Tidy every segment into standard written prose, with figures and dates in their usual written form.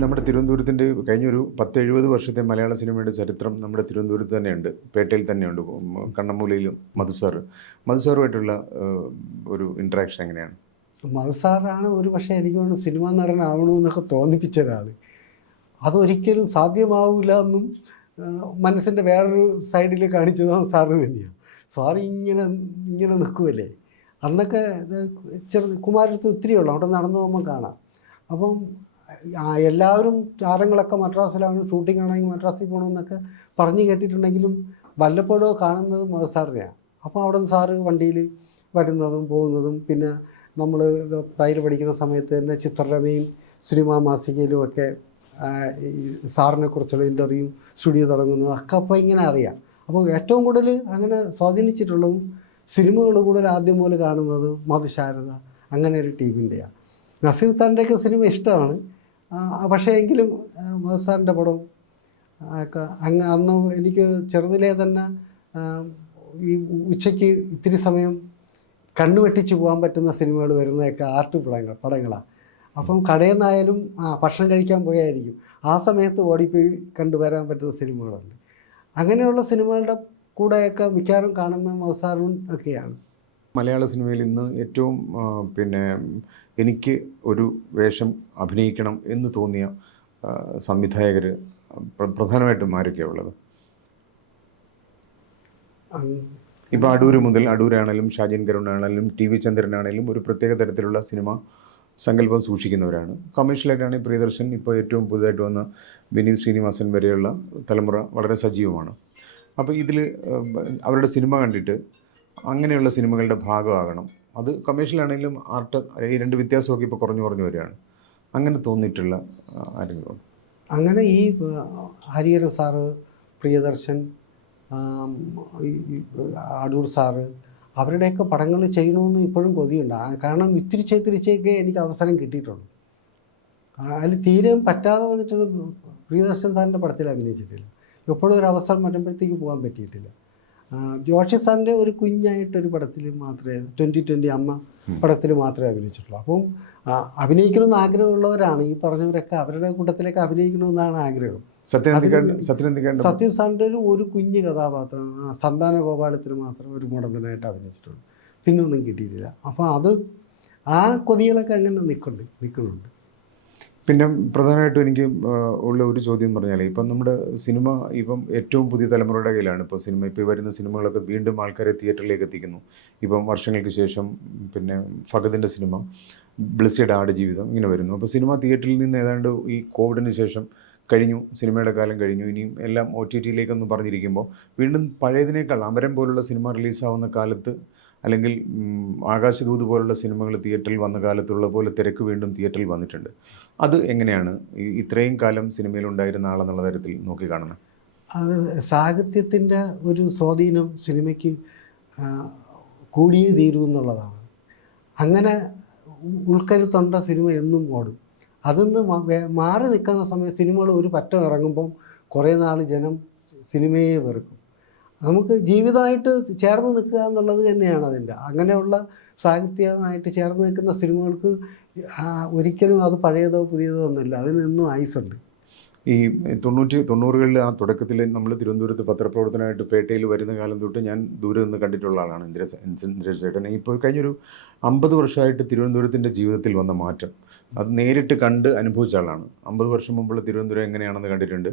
നമ്മുടെ തിരുവനന്തപുരത്തിൻ്റെ കഴിഞ്ഞൊരു 10-70 വർഷത്തെ മലയാള സിനിമയുടെ ചരിത്രം നമ്മുടെ തിരുവനന്തപുരത്ത് തന്നെയുണ്ട്, പേട്ടയിൽ തന്നെയുണ്ട്. കണ്ണമ്മൂലയിലും മധുസാറുമായിട്ടുള്ള ഒരു ഇൻട്രാക്ഷൻ എങ്ങനെയാണ്? മധുസാറാണ് ഒരു പക്ഷേ എനിക്ക് തോന്നുന്നു സിനിമാ നടനാവണമെന്നൊക്കെ തോന്നിപ്പിച്ച ഒരാൾ. അതൊരിക്കലും സാധ്യമാവില്ല എന്നും മനസ്സിൻ്റെ വേറൊരു സൈഡിൽ കാണിച്ചത് സാറ് തന്നെയാണ്. സാറ് ഇങ്ങനെ ഇങ്ങനെ നിൽക്കുമല്ലേ. അന്നൊക്കെ കുമാരത്ത് ഒത്തിരി ഉള്ളു, അവിടെ നടന്നു പോകുമ്പോൾ കാണാം. അപ്പം എല്ലാവരും താരങ്ങളൊക്കെ മദ്രാസിലാണ്, ഷൂട്ടിംഗ് ആണെങ്കിൽ മദ്രാസിൽ പോകണമെന്നൊക്കെ പറഞ്ഞു കേട്ടിട്ടുണ്ടെങ്കിലും വല്ലപ്പോഴും കാണുന്നത് മധുസാറിനെയാണ്. അപ്പോൾ അവിടെ നിന്ന് സാറ് വണ്ടിയിൽ വരുന്നതും പോകുന്നതും, പിന്നെ നമ്മൾ തൈര് പഠിക്കുന്ന സമയത്ത് തന്നെ ചിത്രരമയും സിനിമാ മാസികയിലും ഒക്കെ ഈ സാറിനെ കുറിച്ചുള്ള ഇൻ്റർവ്യൂ സ്റ്റുഡിയോ തുടങ്ങുന്നതും ഒക്കെ അപ്പോൾ ഇങ്ങനെ അറിയാം. അപ്പോൾ ഏറ്റവും കൂടുതൽ അങ്ങനെ സ്വാധീനിച്ചിട്ടുള്ളതും സിനിമകൾ കൂടുതൽ ആദ്യം മുതൽ കാണുന്നത് മധുശാരദ അങ്ങനെ ഒരു ടീമിൻ്റെയാണ്. നസീർ സാറിൻ്റെയൊക്കെ സിനിമ ഇഷ്ടമാണ്, പക്ഷേ എങ്കിലും മധുസാറിൻ്റെ പടം ഒക്കെ അന്ന് എനിക്ക് ചെറുതിലേ തന്നെ ഈ ഉച്ചയ്ക്ക് ഇത്തിരി സമയം കണ്ണുവെട്ടിച്ച് പോകാൻ പറ്റുന്ന സിനിമകൾ വരുന്നതൊക്കെ ആർട്ട് പടങ്ങളാണ്. അപ്പം കടയിൽ നിന്നായാലും ഭക്ഷണം കഴിക്കാൻ പോയായിരിക്കും ആ സമയത്ത് ഓടിപ്പോയി കണ്ടുവരാൻ പറ്റുന്ന സിനിമകളുണ്ട്. അങ്ങനെയുള്ള സിനിമകളുടെ കൂടെയൊക്കെ മിക്കവാറും കാണുന്ന മധുസാറും ഒക്കെയാണ്. മലയാള സിനിമയിൽ ഇന്ന് ഏറ്റവും എനിക്ക് ഒരു വേഷം അഭിനയിക്കണം എന്ന് തോന്നിയ സംവിധായകർ പ്രധാനമായിട്ടും ആരൊക്കെയാണ് ഉള്ളത്? ഇപ്പോൾ അടൂരാണെങ്കിലും ഷാജിൻ കരുണാണെങ്കിലും TV ചന്ദ്രനാണെങ്കിലും ഒരു പ്രത്യേക തരത്തിലുള്ള സിനിമ സങ്കല്പം സൂക്ഷിക്കുന്നവരാണ്. കമേഴ്ഷ്യലായിട്ടാണെങ്കിൽ പ്രിയദർശൻ, ഇപ്പോൾ ഏറ്റവും പുതുതായിട്ട് വന്ന വിനീത് ശ്രീനിവാസൻ വരെയുള്ള തലമുറ വളരെ സജീവമാണ്. അപ്പോൾ ഇതിൽ അവരുടെ സിനിമ കണ്ടിട്ട് അങ്ങനെയുള്ള സിനിമകളുടെ ഭാഗമാകണം, അത് കമേഴ്ഷ്യലാണെങ്കിലും ആർട്ട്, ഈ രണ്ട് വ്യത്യാസമൊക്കെ ഇപ്പോൾ കുറഞ്ഞു വരികയാണ്. അങ്ങനെ തോന്നിയിട്ടുള്ള ആരെങ്കിലും? അങ്ങനെ ഈ ഹരിഹരൻ സാറ്, പ്രിയദർശൻ, അടൂർ സാറ്, അവരുടെയൊക്കെ പടങ്ങൾ ചെയ്യണമെന്ന് ഇപ്പോഴും കൊതിയുണ്ട്. കാരണം തിരിച്ചൊക്കെ എനിക്ക് അവസരം കിട്ടിയിട്ടുണ്ട്. അതിൽ തീരെ പറ്റാതെ വന്നിട്ടൊരു പ്രിയദർശൻ സാറിൻ്റെ പടത്തിൽ അഭിനയിച്ചിട്ടില്ല. എപ്പോഴും ഒരു അവസരം വരുമ്പോഴത്തേക്ക് പോകാൻ പറ്റിയിട്ടില്ല. ജോഷി സാറിൻ്റെ ഒരു കുഞ്ഞായിട്ടൊരു പടത്തിൽ മാത്രമേ 2020 അമ്മ പടത്തിൽ മാത്രമേ അഭിനയിച്ചിട്ടുള്ളൂ. അപ്പം അഭിനയിക്കണമെന്ന് ആഗ്രഹമുള്ളവരാണ് ഈ പറഞ്ഞവരൊക്കെ, അവരുടെ കൂട്ടത്തിലേക്ക് അഭിനയിക്കണമെന്നാണ് ആഗ്രഹം. സത്യം സാറിൻ്റെ ഒരു കുഞ്ഞ് കഥാപാത്രം സന്താന ഗോപാലത്തിന് മാത്രം ഒരു മുടന്തനായിട്ട് അഭിനയിച്ചിട്ടുണ്ട്, പിന്നെ ഒന്നും കിട്ടിയിട്ടില്ല. അപ്പോൾ അത് ആ കൊതികളൊക്കെ അങ്ങനെ നിൽക്കുന്നുണ്ട്. പിന്നെ പ്രധാനമായിട്ടും എനിക്ക് ഉള്ള ഒരു ചോദ്യം എന്ന് പറഞ്ഞാൽ, ഇപ്പം നമ്മുടെ സിനിമ ഇപ്പം ഏറ്റവും പുതിയ തലമുറയുടെ കയ്യിലാണ്. ഇപ്പോൾ ഇപ്പോൾ വരുന്ന സിനിമകളൊക്കെ വീണ്ടും ആൾക്കാരെ തിയേറ്ററിലേക്ക് എത്തിക്കുന്നു. ഇപ്പം വർഷങ്ങൾക്ക് ശേഷം പിന്നെ ഫഹദിൻ്റെ സിനിമ, ബ്ലസ്സിയുടെ ആടുജീവിതം ഇങ്ങനെ വരുന്നു. അപ്പോൾ സിനിമ തിയേറ്ററിൽ നിന്ന് ഏതാണ്ട് ഈ കോവിഡിന് ശേഷം കഴിഞ്ഞു, സിനിമയുടെ കാലം കഴിഞ്ഞു, ഇനിയും എല്ലാം OTTയിലേക്കൊന്ന് പറഞ്ഞിരിക്കുമ്പോൾ വീണ്ടും പഴയതിനേക്കാൾ അമരം പോലുള്ള സിനിമ റിലീസാവുന്ന കാലത്ത്, അല്ലെങ്കിൽ ആകാശദൂത് പോലുള്ള സിനിമകൾ തിയേറ്ററിൽ വന്ന കാലത്തുള്ള പോലെ തിരക്ക് വീണ്ടും തിയേറ്ററിൽ വന്നിട്ടുണ്ട്. അത് എങ്ങനെയാണ് ഇത്രയും കാലം സിനിമയിലുണ്ടായിരുന്ന ആളെന്നുള്ള തരത്തിൽ നോക്കിക്കാണുന്നത്? അത് സാഹിത്യത്തിൻ്റെ ഒരു സ്വാധീനം സിനിമയ്ക്ക് കൂടിയേ തീരൂ എന്നുള്ളതാണ്. അങ്ങനെ ഉൾക്കരുത്തുണ്ട സിനിമ എന്നും ഓടും. അതിന്ന് മാറി നിൽക്കുന്ന സമയം സിനിമകൾ ഒരു പറ്റം ഇറങ്ങുമ്പം കുറേ നാൾ ജനം സിനിമയെ വെറുക്കും. നമുക്ക് ജീവിതമായിട്ട് ചേർന്ന് നിൽക്കുക എന്നുള്ളത് തന്നെയാണ് അതിൻ്റെ. അങ്ങനെയുള്ള സാഹിത്യമായിട്ട് ചേർന്ന് നിൽക്കുന്ന സിനിമകൾക്ക് ഒരിക്കലും അത് പഴയതോ പുതിയതോ ഒന്നുമില്ല, അതിനെന്നും ആയുസുണ്ട്. ഈ 90-കളിൽ ആ തുടക്കത്തിൽ നമ്മൾ തിരുവനന്തപുരത്ത് പത്രപ്രവർത്തനമായിട്ട് പേട്ടയിൽ വരുന്ന കാലം തൊട്ട് ഞാൻ ദൂരെ നിന്ന് കണ്ടിട്ടുള്ള ആളാണ് ഇന്ദ്രേട്ടനെ. ഇപ്പോൾ കഴിഞ്ഞൊരു 50 വർഷമായിട്ട് തിരുവനന്തപുരത്തിൻ്റെ ജീവിതത്തിൽ വന്ന മാറ്റം അത് നേരിട്ട് കണ്ട് അനുഭവിച്ച ആളാണ്. 50 വർഷം മുമ്പുള്ള തിരുവനന്തപുരം എങ്ങനെയാണെന്ന് കണ്ടിട്ടുണ്ട്,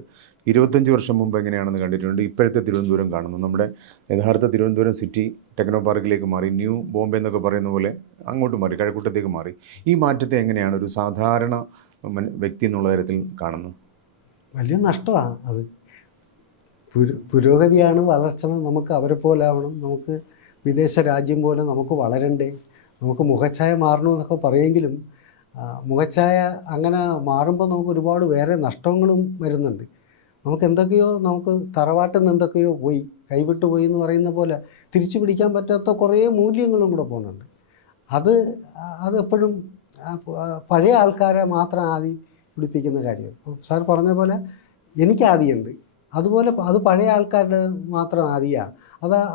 25 വർഷം മുമ്പ് എങ്ങനെയാണെന്ന് കണ്ടിട്ടുണ്ട്, ഇപ്പോഴത്തെ തിരുവനന്തപുരം കാണുന്നു. നമ്മുടെ യഥാർത്ഥ തിരുവനന്തപുരം സിറ്റി ടെക്നോ പാർക്കിലേക്ക് മാറി, ന്യൂ ബോംബെ എന്നൊക്കെ പറയുന്ന പോലെ അങ്ങോട്ട് മാറി, കഴക്കൂട്ടത്തേക്ക് മാറി. ഈ മാറ്റത്തെ എങ്ങനെയാണ് ഒരു സാധാരണ വ്യക്തി എന്നുള്ള തരത്തിൽ കാണുന്നത്? വലിയ നഷ്ടമാണ് അത്. പുരോഗതിയാണ് വളർച്ച. നമുക്ക് അവരെ പോലെ ആവണം, നമുക്ക് വിദേശ രാജ്യം പോലെ നമുക്ക് വളരണ്ടേ, നമുക്ക് മുഖച്ഛായ മാറണമെന്നൊക്കെ പറയുമെങ്കിലും മുഖച്ഛായ അങ്ങനെ മാറുമ്പോൾ നമുക്ക് ഒരുപാട് വേറെ നഷ്ടങ്ങളും വരുന്നുണ്ട്. നമുക്ക് തറവാട്ടിൽ നിന്ന് എന്തൊക്കെയോ പോയി, കൈവിട്ട് പോയി എന്ന് പറയുന്ന പോലെ തിരിച്ചു പിടിക്കാൻ പറ്റാത്ത കുറേ മൂല്യങ്ങളും കൂടെ പോകുന്നുണ്ട്. അതെപ്പോഴും പഴയ ആൾക്കാരെ മാത്രം ആദ്യം പിടിപ്പിക്കുന്ന കാര്യം. സാർ പറഞ്ഞ പോലെ എനിക്ക് ആദിയുണ്ട്, അതുപോലെ അത് പഴയ ആൾക്കാരുടെ മാത്രം ആദിയാണ്.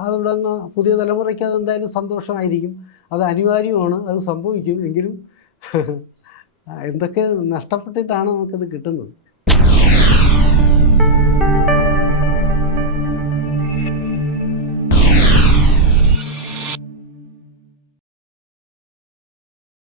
അതുകൊണ്ട് പുതിയ തലമുറയ്ക്ക് അതെന്തായാലും സന്തോഷമായിരിക്കും, അത് അനിവാര്യമാണ്, അത് സംഭവിക്കും. എങ്കിലും എന്തൊക്കെ നഷ്ടപ്പെട്ടിട്ടാണ് നമുക്കത് കിട്ടുന്നത്.